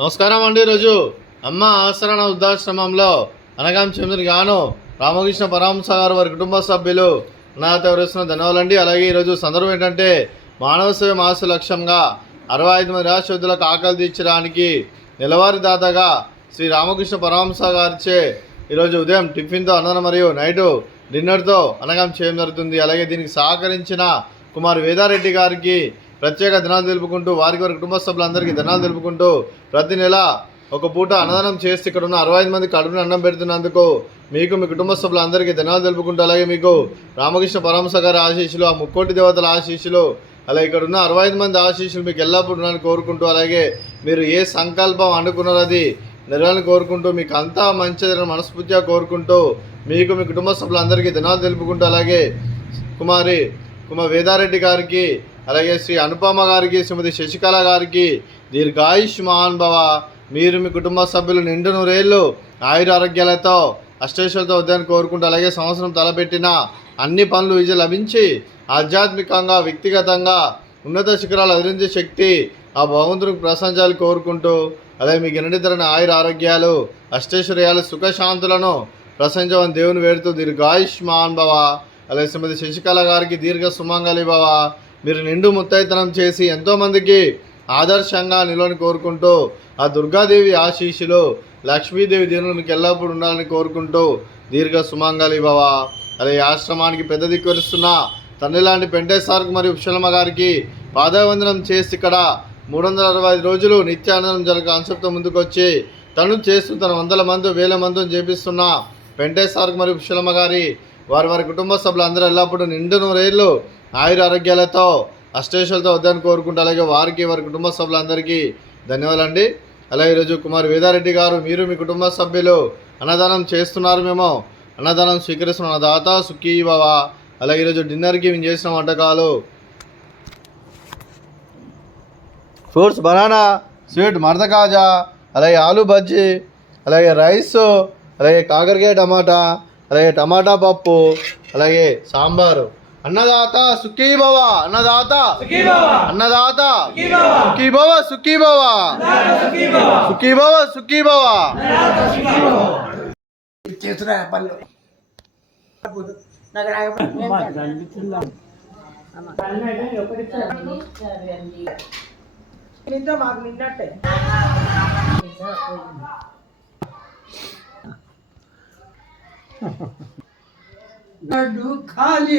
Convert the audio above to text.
నమస్కారం అండి. ఈరోజు అమ్మ ఆసరణ వృద్ధాశ్రమంలో అనగాం చెందిన గాను రామకృష్ణ పరమహంస గారు వారి కుటుంబ సభ్యులు అనాథ ఎవరిస్తున్న ధన్యవాదాలండి. అలాగే ఈరోజు సందర్భం ఏంటంటే మానవ సేవ మాస లక్ష్యంగా 65 మంది నిరాశ్రద్ధులకు ఆకలి తీర్చడానికి నెలవారీ దాతగా శ్రీ రామకృష్ణ పరమహంస గారిచే ఈరోజు ఉదయం టిఫిన్తో అన్నదానం మరియు నైటు డిన్నర్తో అనగాం చేయడం జరుగుతుంది. అలాగే దీనికి సహకరించిన కుమార్ వేదారెడ్డి గారికి ప్రత్యేక ధనాలు తెలుపుకుంటూ వారి కుటుంబ సభ్యులందరికీ ధనాలు తెలుపుకుంటూ ప్రతి నెల ఒక పూట అన్నదానం చేసి ఇక్కడ ఉన్న 65 మంది కడుపుని అన్నం పెడుతున్నందుకు మీకు మీ కుటుంబ సభ్యులందరికీ ధనాలు తెలుపుకుంటూ అలాగే మీకు రామకృష్ణ పరమహంస గారి ఆశీస్సులు, ఆ ముక్కోటి దేవతల ఆశీస్సులు, అలాగే ఇక్కడ ఉన్న 65 మంది ఆశీస్సులు మీకు ఎల్లప్పుడూ ఉన్నాయని కోరుకుంటూ అలాగే మీరు ఏ సంకల్పం అనుకున్నారో అది నెరవేరాలని కోరుకుంటూ మీకు అంతా మంచిదని మనస్ఫూర్తిగా కోరుకుంటూ మీకు మీ కుటుంబ సభ్యులందరికీ ధనాలు తెలుపుకుంటూ అలాగే కుమార్ వేదారెడ్డి గారికి అలాగే శ్రీ అనుపమ గారికి శ్రీమతి శశికళ గారికి దీర్ఘాయుష్మాన్ భవ, మీరు మీ కుటుంబ సభ్యులు నిండు నూరేళ్ళు ఆయుర ఆరోగ్యాలతో అష్టైశ్వర్యాలతో వద్దని కోరుకుంటూ అలాగే సంవత్సరం తలపెట్టిన అన్ని పనులు విజయం లభించి ఆధ్యాత్మికంగా వ్యక్తిగతంగా ఉన్నత శిఖరాలు అధిరించే శక్తి ఆ భగవంతునికి ప్రశంసాలు కోరుకుంటూ అలాగే మీకు నిండితరని ఆయుర ఆరోగ్యాలు అష్టైశ్వర్యాలు సుఖశాంతులను ప్రశంసమని దేవుని వేడుతూ దీర్ఘాయుష్మాన్ భవ. అలాగే శ్రీమతి శశికళ గారికి దీర్ఘ సుమంగళి భవ, మీరు నిండు ముత్తైతనం చేసి ఎంతోమందికి ఆదర్శంగా నిలవని కోరుకుంటూ ఆ దుర్గాదేవి ఆశీస్సులు లక్ష్మీదేవి దీనులు మీకు ఎల్లప్పుడూ ఉండాలని కోరుకుంటూ దీర్ఘ సుమంగళి భవ. అలాగే ఆశ్రమానికి పెద్ద దిక్కువరిస్తున్న తండ్రి లాంటి పెంటేశ్వర్కి మరియు ఉషలమ్మ గారికి పాదవందనం చేసి ఇక్కడ 365 రోజులు నిత్యానందం జరగ కాన్సెప్ట్తో ముందుకొచ్చి తను చేస్తూ తన 100 మంది 1000 మందిని చేపిస్తున్న పెంటేశ్వర్కి మరియు ఉషలమ్మ గారి వారి కుటుంబ సభ్యులందరూ ఎల్లప్పుడూ నిండు నూరేళ్ళు ఆయుర ఆరోగ్యాలతో అష్టైశ్వర్యాలతో వద్దని కోరుకుంటూ అలాగే వారికి వారి కుటుంబ సభ్యులందరికీ ధన్యవాదాలండి. అలాగే ఈరోజు కుమార్ వేదారెడ్డి గారు మీరు మీ కుటుంబ సభ్యులు అన్నదానం చేస్తున్నారు, మేము అన్నదానం స్వీకరిస్తున్న దాత సుఖీ భవ. అలాగే ఈరోజు డిన్నర్కి మేము చేసిన వంటకాలు ఫ్రూట్స్ బనానా స్వీట్ మడత కాజా, అలాగే ఆలు బజ్జీ, అలాగే రైస్, అలాగే కాకరకాయ టమాటా, అలాగే టమాటా పప్పు, అలాగే సాంబారు. అన్నదాత సుఖీ భవ, అన్నదాత అన్నదాత సుఖీ భవ, సుఖీ భవ, సుఖీ భవ, సుఖీ భవ. మాకు నిన్నట్టే ఖాళీ